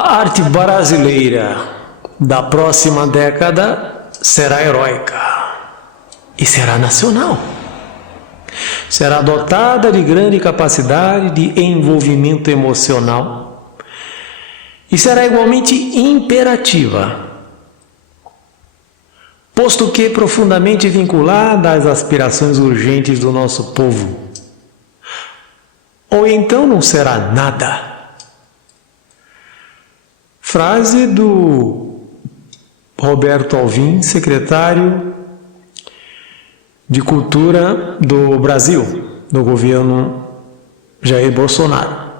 A arte brasileira da próxima década será heróica e será nacional. Será dotada de grande capacidade de envolvimento emocional e será igualmente imperativa, posto que profundamente vinculada às aspirações urgentes do nosso povo. Ou então não será nada. Frase do Roberto Alvim, secretário de Cultura do Brasil, do governo Jair Bolsonaro.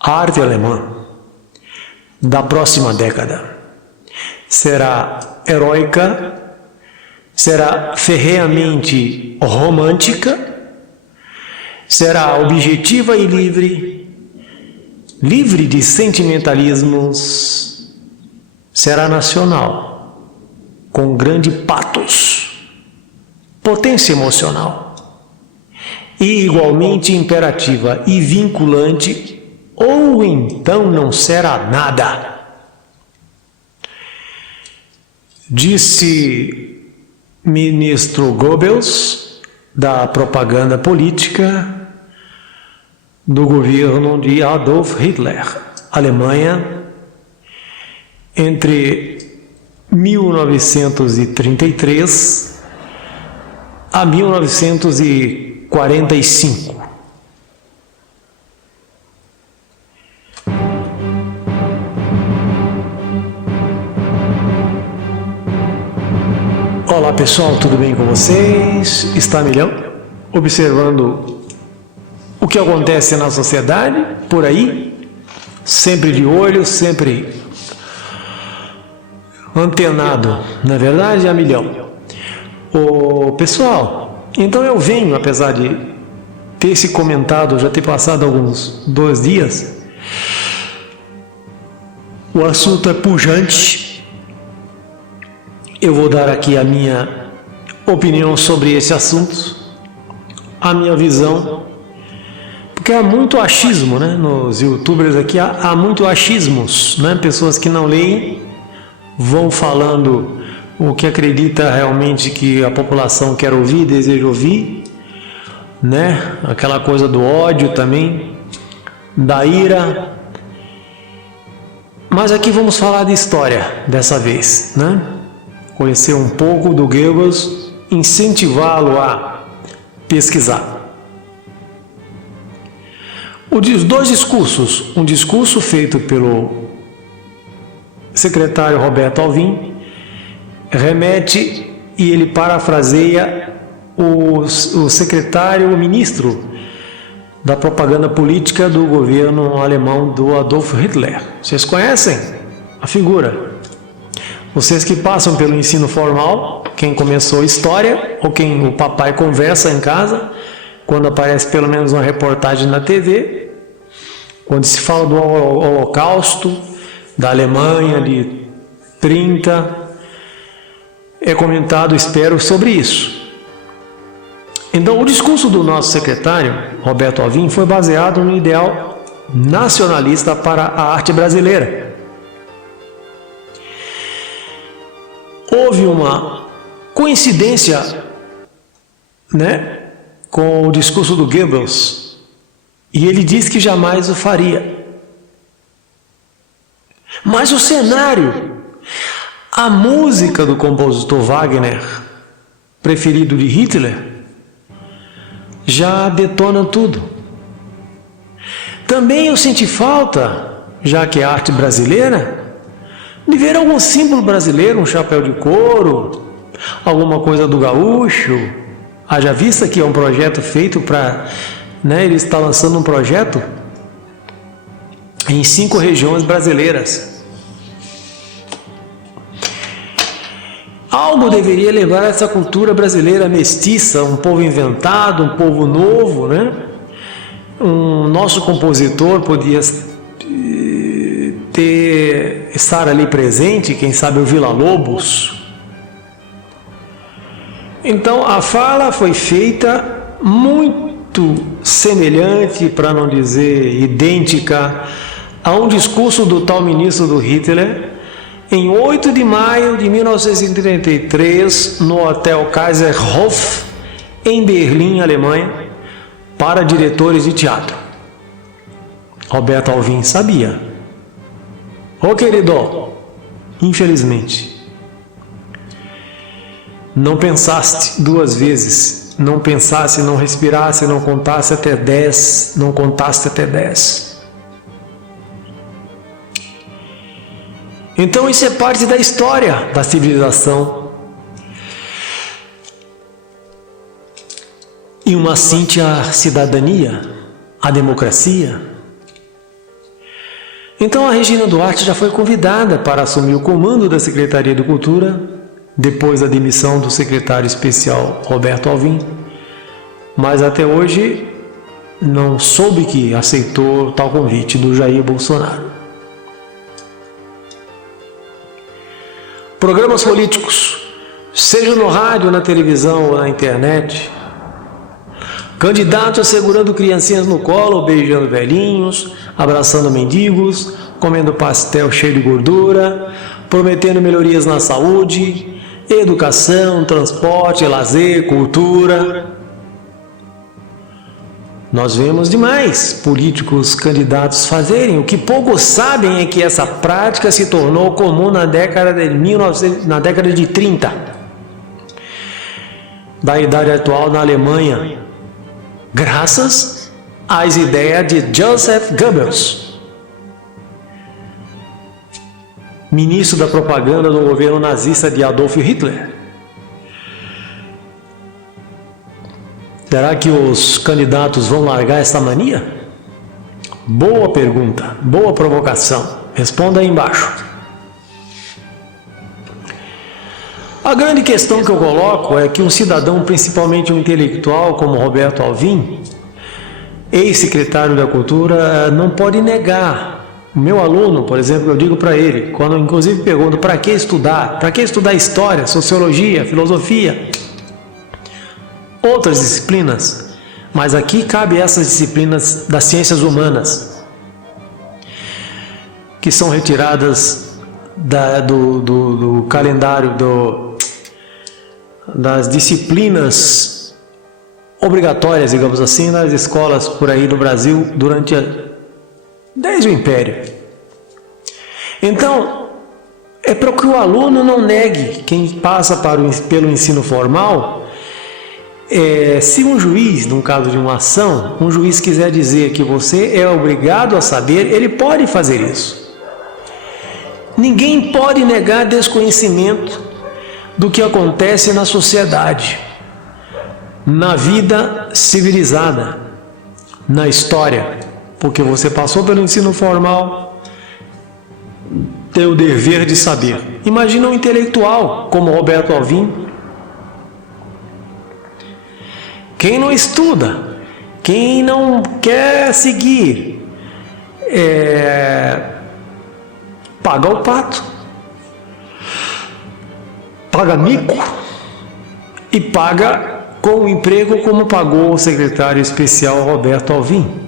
A arte alemã da próxima década será heróica, será ferreamente romântica, será objetiva e livre de sentimentalismos, será nacional, com grande patos, potência emocional, e igualmente imperativa e vinculante, ou então não será nada. Disse ministro Goebbels, da propaganda política do governo de Adolf Hitler, Alemanha, entre 1933 a 1945. Olá pessoal, tudo bem com vocês? Está milhão? Observando o que acontece na sociedade, por aí, sempre de olho, sempre antenado, na verdade, a milhão. Pessoal, então eu venho, apesar de ter se comentado, já ter passado alguns 2 dias, o assunto é pujante. Eu vou dar aqui a minha opinião sobre esse assunto, a minha visão, porque há muito achismo, né? Nos youtubers aqui há muito achismos, né? Pessoas que não leem vão falando o que acredita realmente que a população quer ouvir, deseja ouvir, né? Aquela coisa do ódio também, da ira. Mas aqui vamos falar de história dessa vez, né? Conhecer um pouco do Goebbels, incentivá-lo a pesquisar. Os 2 discursos, um discurso feito pelo secretário Roberto Alvim, remete e ele parafraseia o secretário, o ministro da propaganda política do governo alemão do Adolf Hitler. Vocês conhecem a figura? Vocês que passam pelo ensino formal, quem começou história, ou quem o papai conversa em casa, quando aparece pelo menos uma reportagem na TV, quando se fala do Holocausto, da Alemanha de 30, é comentado, espero, sobre isso. Então, o discurso do nosso secretário, Roberto Alvim, foi baseado no ideal nacionalista para a arte brasileira. Houve uma coincidência, né, com o discurso do Goebbels, e ele disse que jamais o faria. Mas o cenário, a música do compositor Wagner, preferido de Hitler, já detona tudo. Também eu senti falta, já que é arte brasileira, de ver algum símbolo brasileiro, um chapéu de couro, alguma coisa do gaúcho. Haja vista que é um projeto feito para, né, ele está lançando um projeto em 5 regiões brasileiras. Algo deveria levar essa cultura brasileira mestiça, um povo inventado, um povo novo, né? Um nosso compositor podia estar ali presente, quem sabe o Villa-Lobos. Então a fala foi feita muito semelhante, para não dizer idêntica, a um discurso do tal ministro do Hitler, em 8 de maio de 1933, no Hotel Kaiserhof, em Berlim, Alemanha, para diretores de teatro. Roberto Alvim sabia. Ô querido, infelizmente, não pensaste 2 vezes, não pensasse, não respirasse, não contasse até 10, não contaste até 10. Então isso é parte da história da civilização. E uma assinte à cidadania, à democracia. Então a Regina Duarte já foi convidada para assumir o comando da Secretaria de Cultura, depois da demissão do secretário especial Roberto Alvim, mas até hoje não soube que aceitou tal convite do Jair Bolsonaro. Programas políticos, seja no rádio, na televisão ou na internet, candidatos assegurando criancinhas no colo, beijando velhinhos, abraçando mendigos, comendo pastel cheio de gordura, prometendo melhorias na saúde, educação, transporte, lazer, cultura. Nós vemos demais políticos candidatos fazerem. O que poucos sabem é que essa prática se tornou comum na década de 30, da idade atual na Alemanha, graças às ideias de Joseph Goebbels, ministro da propaganda do governo nazista de Adolf Hitler. Será que os candidatos vão largar essa mania? Boa pergunta, boa provocação. Responda aí embaixo. A grande questão que eu coloco é que um cidadão, principalmente um intelectual como Roberto Alvim, ex-secretário da Cultura, não pode negar. O meu aluno, por exemplo, eu digo para ele, quando inclusive pergunto para que estudar? Para que estudar história, sociologia, filosofia? Outras disciplinas, mas aqui cabe essas disciplinas das ciências humanas, que são retiradas do calendário das disciplinas obrigatórias, digamos assim, nas escolas por aí no Brasil desde o Império. Então, é para que o aluno não negue, quem passa pelo ensino formal. Se um juiz, num caso de uma ação, um juiz quiser dizer que você é obrigado a saber, ele pode fazer isso. Ninguém pode negar desconhecimento do que acontece na sociedade, na vida civilizada, na história, porque você passou pelo ensino formal, tem o dever de saber. Imagina um intelectual como Roberto Alvim. Quem não estuda, quem não quer seguir, paga o pato, paga mico e paga com o emprego como pagou o secretário especial Roberto Alvim.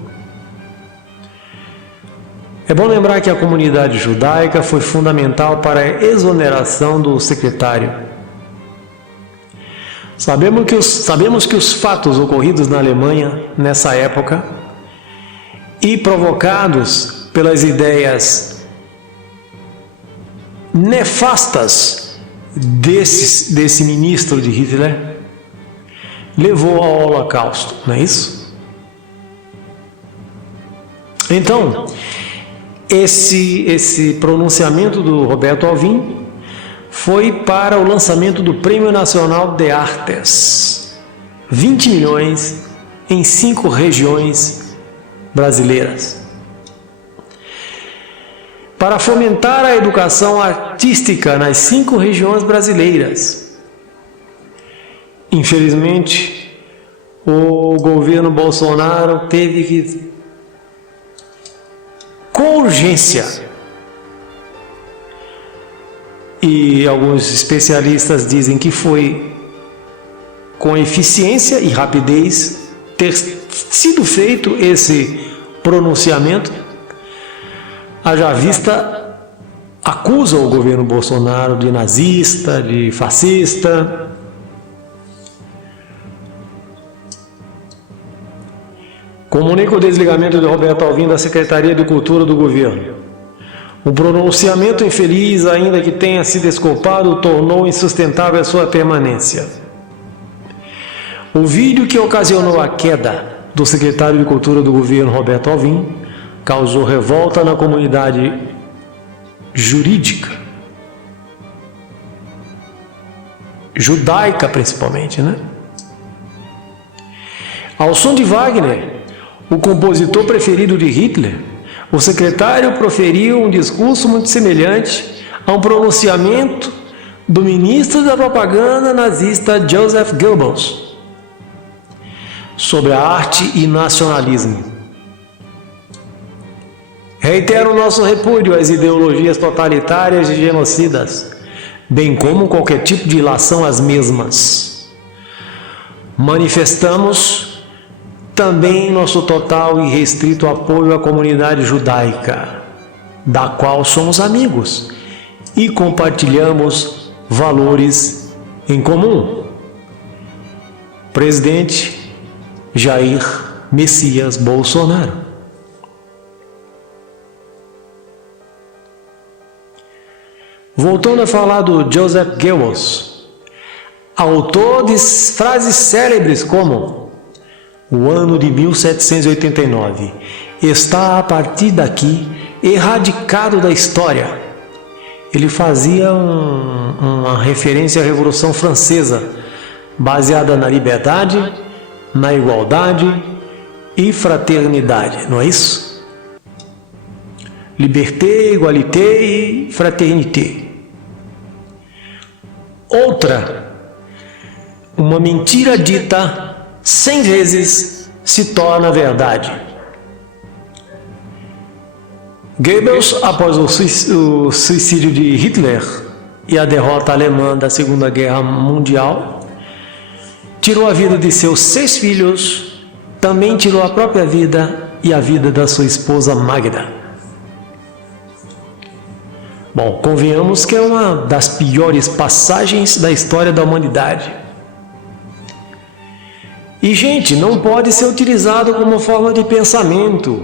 É bom lembrar que a comunidade judaica foi fundamental para a exoneração do secretário. Sabemos que os fatos ocorridos na Alemanha nessa época e provocados pelas ideias nefastas desse ministro de Hitler levou ao Holocausto, não é isso? Então, esse pronunciamento do Roberto Alvim foi para o lançamento do Prêmio Nacional de Artes, 20 milhões em 5 regiões brasileiras, para fomentar a educação artística nas 5 regiões brasileiras. Infelizmente, o governo Bolsonaro teve que, com urgência, e alguns especialistas dizem que foi com eficiência e rapidez, ter sido feito esse pronunciamento, haja vista, acusa o governo Bolsonaro de nazista, de fascista. Comunica o desligamento de Roberto Alvim da Secretaria de Cultura do governo. O pronunciamento infeliz, ainda que tenha se desculpado, tornou insustentável a sua permanência. O vídeo que ocasionou a queda do secretário de Cultura do governo, Roberto Alvim, causou revolta na comunidade jurídica, judaica principalmente, né? Ao som de Wagner, o compositor preferido de Hitler, o secretário proferiu um discurso muito semelhante a um pronunciamento do ministro da propaganda nazista Joseph Goebbels sobre a arte e nacionalismo. Reitero o nosso repúdio às ideologias totalitárias e genocidas, bem como qualquer tipo de ilação às mesmas. Manifestamos também nosso total e restrito apoio à comunidade judaica, da qual somos amigos e compartilhamos valores em comum. Presidente Jair Messias Bolsonaro. Voltando a falar do Joseph Goebbels, autor de frases célebres como o ano de 1789 está a partir daqui erradicado da história. Ele fazia uma referência à Revolução Francesa, baseada na liberdade, na igualdade e fraternidade, não é isso? Liberté, égalité e fraternité. Outra, uma mentira dita 100 vezes se torna verdade. Goebbels, após o suicídio de Hitler e a derrota alemã da Segunda Guerra Mundial, tirou a vida de seus 6 filhos, também tirou a própria vida e a vida da sua esposa Magda. Bom, convenhamos que é uma das piores passagens da história da humanidade. E, gente, não pode ser utilizado como forma de pensamento,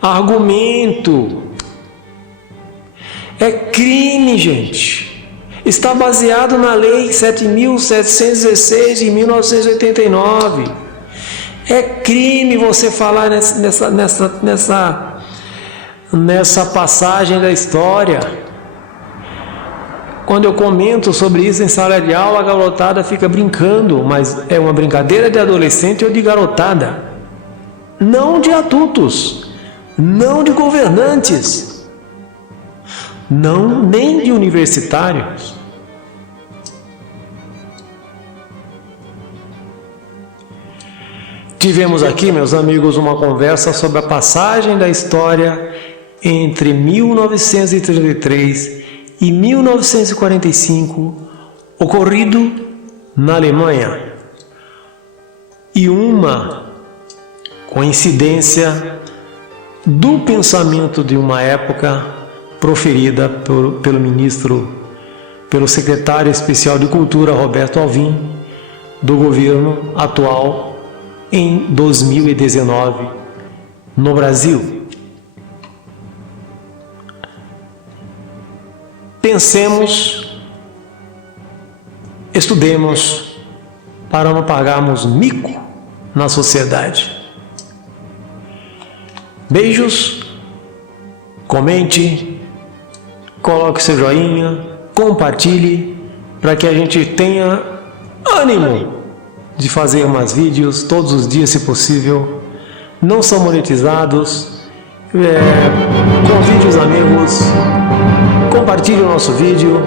argumento. É crime, gente. Está baseado na Lei 7.716 de 1989. É crime você falar nessa passagem da história. Quando eu comento sobre isso em sala de aula, a garotada fica brincando, mas é uma brincadeira de adolescente ou de garotada, não de adultos, não de governantes, não nem de universitários. Tivemos aqui, meus amigos, uma conversa sobre a passagem da história entre 1933 e 1945, ocorrido na Alemanha, e uma coincidência do pensamento de uma época proferida pelo secretário especial de Cultura, Roberto Alvim, do governo atual em 2019 no Brasil. Pensemos, estudemos para não pagarmos mico na sociedade. Beijos, comente, coloque seu joinha, compartilhe para que a gente tenha ânimo de fazer mais vídeos todos os dias, se possível. Não são monetizados. Convide os amigos, compartilhe o nosso vídeo.